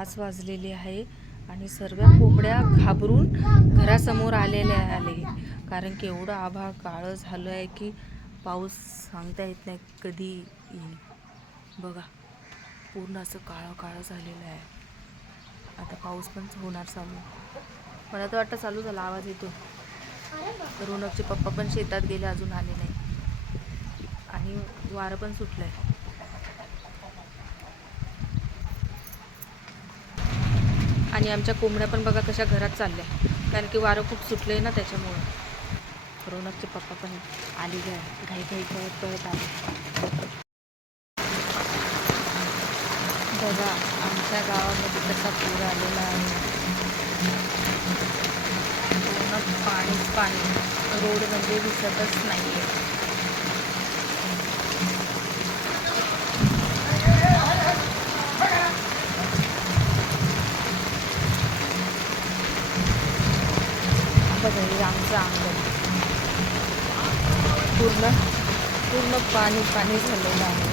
पाच वाजलेली आहे आणि सर्व कोंबड्या घाबरून घरासमोर आलेल्या आले. कारण की एवढं आभाळ काळं झालं आहे की पाऊस सांगता येत नाही कधी येईल. बघा पूर्ण असं काळं काळं झालेलं आहे. आता पाऊस पण होणार चालू. मला तर वाटतं चालू झाला आवाज येतो. रोनकचे पप्पा पण शेतात गेले अजून आले नाही. आणि वारं पण सुटलं आहे आणि आमच्या कोंबड्या पण बघा कशा घरात चालल्या. कारण की वारं खूप सुटलं आहे ना त्याच्यामुळं. रोनकचे पप्पा पण आली गे. घाई घाई पळत पळत आले. बघा आमच्या गावामध्ये कसा पूर आलेला आहे. रोनक पाणीच पाणी. रोड म्हणजे दिसतच नाही आहे बघा हे आमचं अंगण पूर्ण पूर्ण पाणी पाणी झालेलं आहे.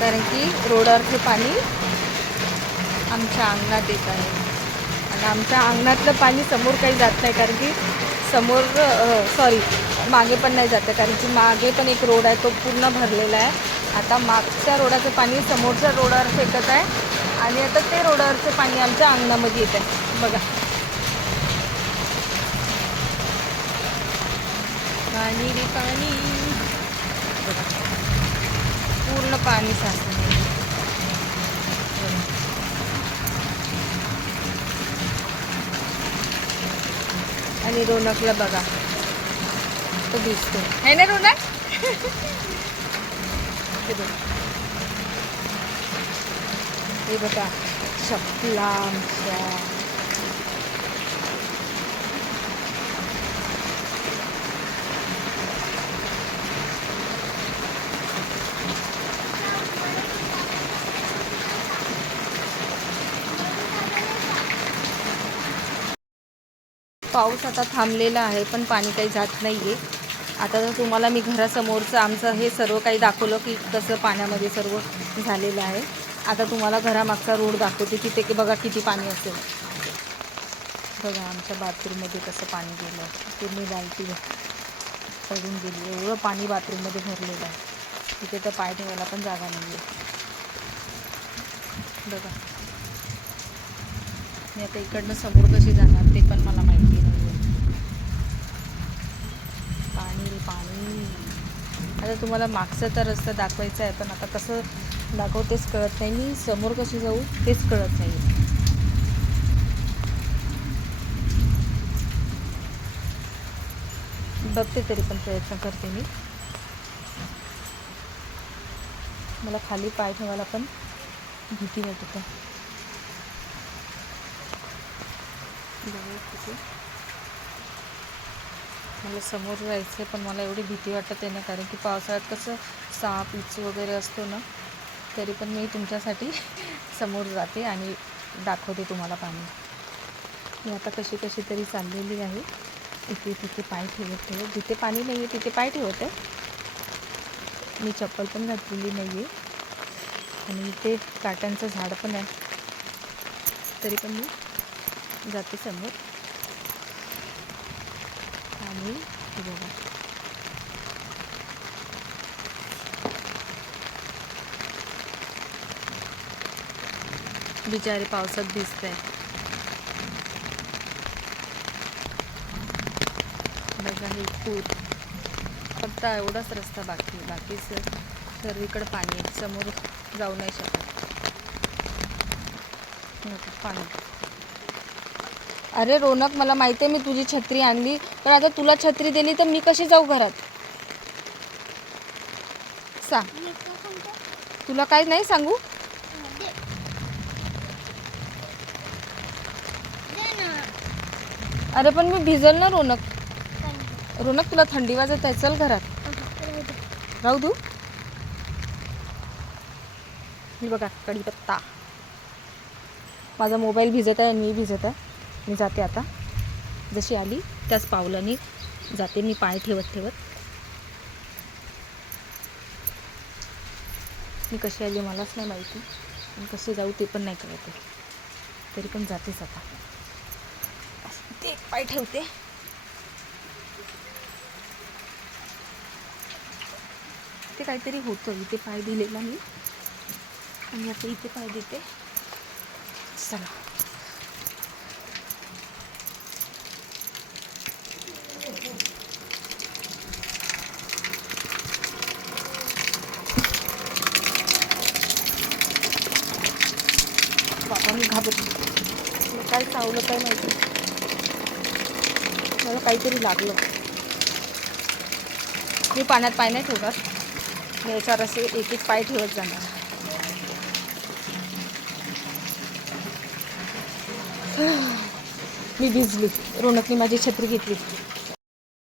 कारण की रोडावरचं पाणी आमच्या अंगणात येत आहे. आणि आमच्या अंगणातलं पाणी समोर काही जात नाही कारण की समोर सॉरी मागे पण नाही जातं कारण की मागे पण एक रोड आहे तो पूर्ण भरलेला आहे. आता मागच्या रोडाचं पाणी समोरच्या रोडावर फेकत आहे. आणि आता ते रोडावरचं पाणी आमच्या अंगणामध्ये येत आहे. बघा. पाणी रे पाणी. पूर्ण पाणी साचलं. आणि रोनकला बघा. तो दिसतो. आहे ना रोनक? हे बघा. हे बघा. आमच्या पाऊस आता थांबलेला आहे पण पाणी काही जात नाही आहे आता तर तुम्हाला मी घरासमोरचं आमचं हे सर्व काही दाखवलं की कसं पाण्यामध्ये सर्व झालेलं आहे. आता तुम्हाला घरामागचा रोड दाखवते तिथे की बघा किती पाणी असेल. बघा आमच्या बाथरूममध्ये कसं पाणी गेलं. पूर्ण बालटी पडून गेली. एवढं पाणी बाथरूममध्ये भरलेलं आहे. तिथे तर पाय ठेवायला पण जागा नाही आहे बघा. मी आता इकडनं समोर कशी जाणार ते पण मला माहिती नाही पाणी पाणी. आता तुम्हाला मागचं तर रस्ता दाखवायचा आहे पण आता कसं दाखवतेच कळत नाही. मी समोर कशी जाऊ तेच कळत नाही. बघते तरी पण प्रयत्न करते मी. मला खाली पाय ठेवायला पण भीती वाटत. आहे बघूया तिथे मला समोर जायचं आहे पण मला एवढी भीती वाटत आहे ना कारण की पावसाळ्यात कसं साप इच वगैरे असतो ना तरी पण मी तुमच्यासाठी समोर जाते आणि दाखवते तुम्हाला पाणी. मी आता कशी कशी तरी चाललेली आहे. इथे तिथे पाय ठेवत ठेवत जिथे पाणी नाही आहे तिथे पाय ठेवत आहे. मी चप्पल पण घातलेली नाही आहे आणि इथे काट्यांचं झाड पण आहे. तरी पण मी जाते समोर. आणि बघा. बिचारे पावसात भिजत. आहे बघा हे पूर. फक्त एवढाच रस्ता बाकी. बाकी सर सर्वीकडे पाणी समोर जाऊ नाही शकत. नको, पाणी. अरे रोनक मला माहिती आहे मी तुझी छत्री आणली पण आता तुला छत्री दिली तर मी कशी जाऊ घरात? सांग. तुला काही नाही सांगू? अरे पण मी भिजल ना रोनक. रोनक तुला थंडी वाजत आहे चल घरात. राहू तू ही बघा कढीपत्ता. माझा मोबाईल भिजत आहे आणि मी भिजत आहे. मी जाते आता. जशी आली त्याच पावलाने जाते मी पाय ठेवत ठेवत. मी कशी आली मलाच नाही माहिती. आणि कशी जाऊ ते पण नाही कळते तरी पण जातेच आता. ते एक पाय ठेवते. ते काहीतरी होतं. इथे पाय दिलेला मी. आणि आता इथे पाय देते. चला. बाबा मी घाबरली. काय चावलं काय माहिती. मला काहीतरी लागलं. मी पाण्यात पाय नाही ठेवणार. याच्यावर असे एक एक पाय ठेवत जाणार. मी भिजली. रोनकनी माझी छत्री घेतली.